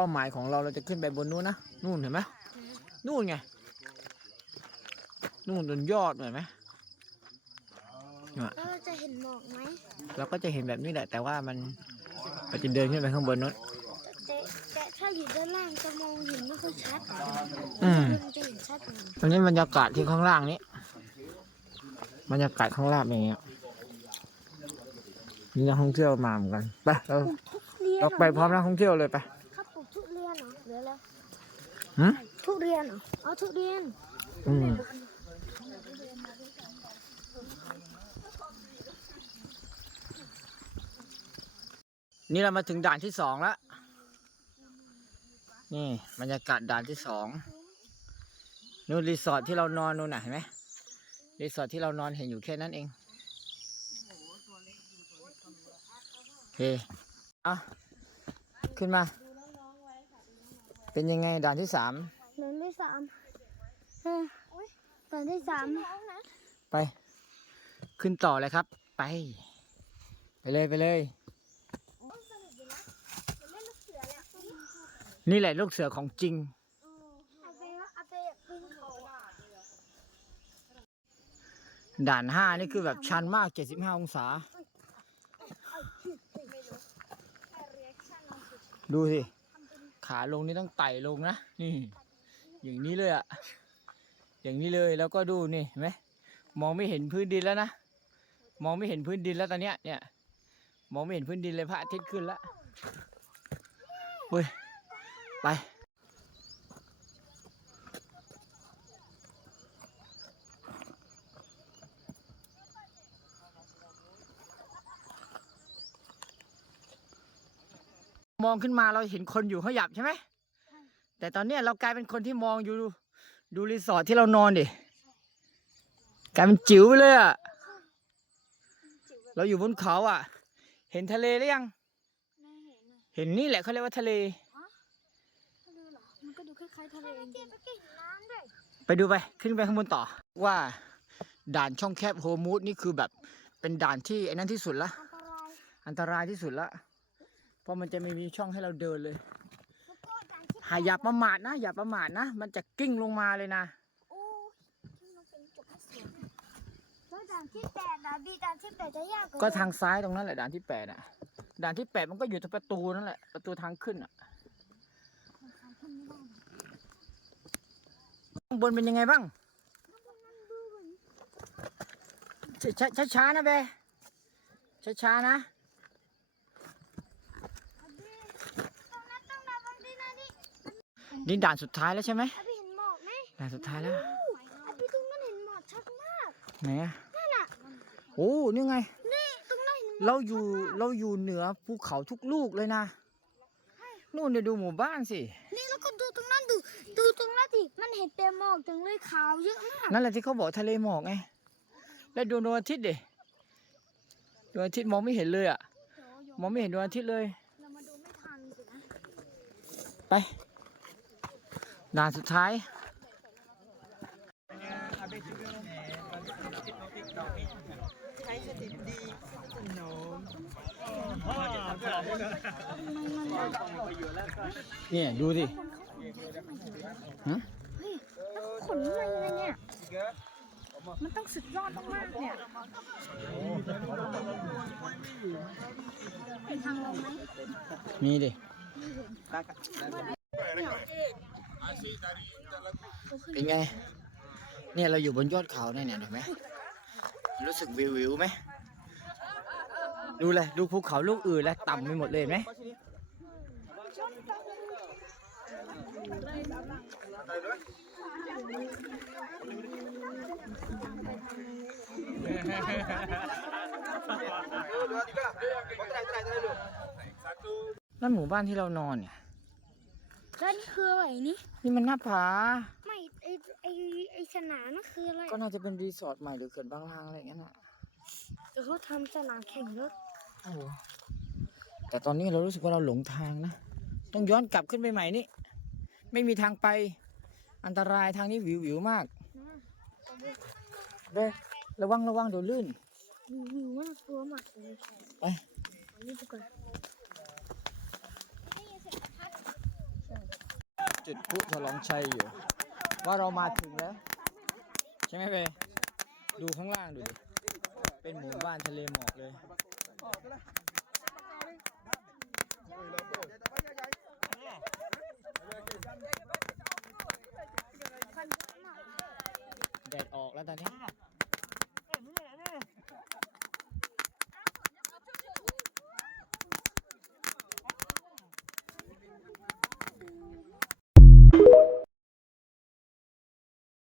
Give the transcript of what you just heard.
เป้าหมายของเราจะขึ้นไปบนนู้นนะนู่นเห็นไหมนู่นไงนู่นบนยอดเห็นไหมแล้วเราจะเห็นหมอกไหมเราก็จะเห็นแบบนี้แหละแต่ว่ามันจะเดินขึ้นไปข้างบนนู้นแต่ถ้าอยู่ด้านล่างจะมองเห็นไม่ค่อยชัดมันจะเห็นชัดเลยตอนนี้บรรยากาศที่ข้างล่างนี้บรรยากาศข้างล่างอย่างเงี้ยนี่นักท่องเที่ยวมาเหมือนกันไปเราไปพร้อมนักท่องเที่ยวเลยไปครับปลูกทุเรียนเหรอหรืออะไรหืมทุเรียนเหรออ๋อทุเรียนนี่เรามาถึงด่านที่2แล้วนี่บรรยากาศด่านที่2นู่นรีสอร์ทที่เรานอนนู่นน่ะเห็นไหมรีสอร์ทที่เรานอนเห็นอยู่แค่นั้นเองโอเคเอาขึ้นมาเป็นยังไงด่านที่3ด่านที่ 3ด่านที่ 3ไปขึ้นต่อเลยครับไปเลยนี่แหละลูกเสือของจริงด่าน5นี่คือแบบชันมาก75องศาดูสิขาลงนี่ต้องไต่ลงนะนี่อย่างนี้เลยอะอย่างนี้เลยแล้วก็ดูนี่เห็นไหมมองไม่เห็นพื้นดินแล้วนะมองไม่เห็นพื้นดินแล้วตอนเนี้ยเนี่ยมองไม่เห็นพื้นดินเลยพระอาทิตย์ขึ้นแล้วเฮ้ยไปมองขึ้นมาเราเห็นคนอยู่ขยับใช่ไหมแต่ตอนนี้เรากลายเป็นคนที่มองอยู่ดูรีสอร์ทที่เรานอนดิกลายเป็นจิ๋วไปเลยอ่ะเราอยู่บนเขาอ่ะเห็นทะเลหรือยังเห็นนี่แหละเขาเรียกว่าทะเลมันก็ดูคล้ายๆทะเลไปดูไปขึ้นไปข้างบนต่อว่าด่านช่องแคบโฮมูดนี่คือแบบเป็นด่านที่ไอ้นั่นที่สุดละอันตรายที่สุดละเพราะมันจะไม่มีช่องให้เราเดินเลยอย่าประมาทนะอย่าประมาทนะมันจะกิ้งลงมาเลยนะแล้วด่านที่8ด่านที่8จะยากกว่าก็ทางซ้ายตรงนั้นแหละด่านที่8อ่ะด่านที่8มันก็อยู่ที่ประตูนั่นแหละประตูทางขึ้นอ่ะข้างบนเป็นยังไงบ้างช้านะเบช้านะนี่ด่านสุดท้ายแล้วใช่ไหมพี่เห็นหมอกไหมด่านสุดท้ายแล้วพี่ตรงนั้นเห็นหมอกชัดมากไหนอ่ะนั่นน่ะโอ้นี่ไงนี่ตรงนั้นเราอยู่เหนือภูเขาทุกลูกเลยนะนู่นเดี๋ยวดูหมู่บ้านสินี่แล้วก็ดูตรงนั้นดูตรงนั้นสิมันเห็นแต่หมอกจังเลยขาวเยอะมากนั่นแหละที่เขาบอกทะเลหมอกไงแล้วดูดวงอาทิตย์ดิดวงอาทิตย์มองไม่เห็นเลยอ่ะมองไม่เห็นดวงอาทิตย์เลยเรามาดูไม่ทันสินะไปด่านสุดท้ายเนี่ยดูสิฮะเฮ้ยแล้วขนมันอะไรเนี่ยมันต้องสุดยอดมากๆเนี่ยเป็นทางลงไหมมีดิเป็นไงเนี่ยเราอยู่บนยอดเขาเนี่ยเห็นไหมรู้สึกวิวไหมดูเลยดูภูเขาลูกอื่นแล้วต่ำไปหมดเลยไหมนั่นหมู่บ้านที่เรานอนเนี่ยแล้วนี่คืออะไรนี่มันหน้าผาไม่ไอสนามนั่นคืออะไรก็น่าจะเป็นรีสอร์ทใหม่หรือเขื่อนบางลางอะไรอย่างนั้นอ่ะแต่เขาทำสนามแข่งรถแต่ตอนนี้เรารู้สึกว่าเราหลงทางนะต้องย้อนกลับขึ้นไปใหม่นี่ไม่มีทางไปอันตรายทางนี้วิวมากเด้ระวังเดี๋ยวลื่นวิวมันตัวมากเลยไปนี่ดูก่อน จุดพลุฉลองชัยอยู่ ว่าเรามาถึงแล้ว ใช่ไหมเป้ดูข้างล่างดูดิ เป็นหมู่บ้านทะเลหมอกเลย แดดออกแล้วตอนนี้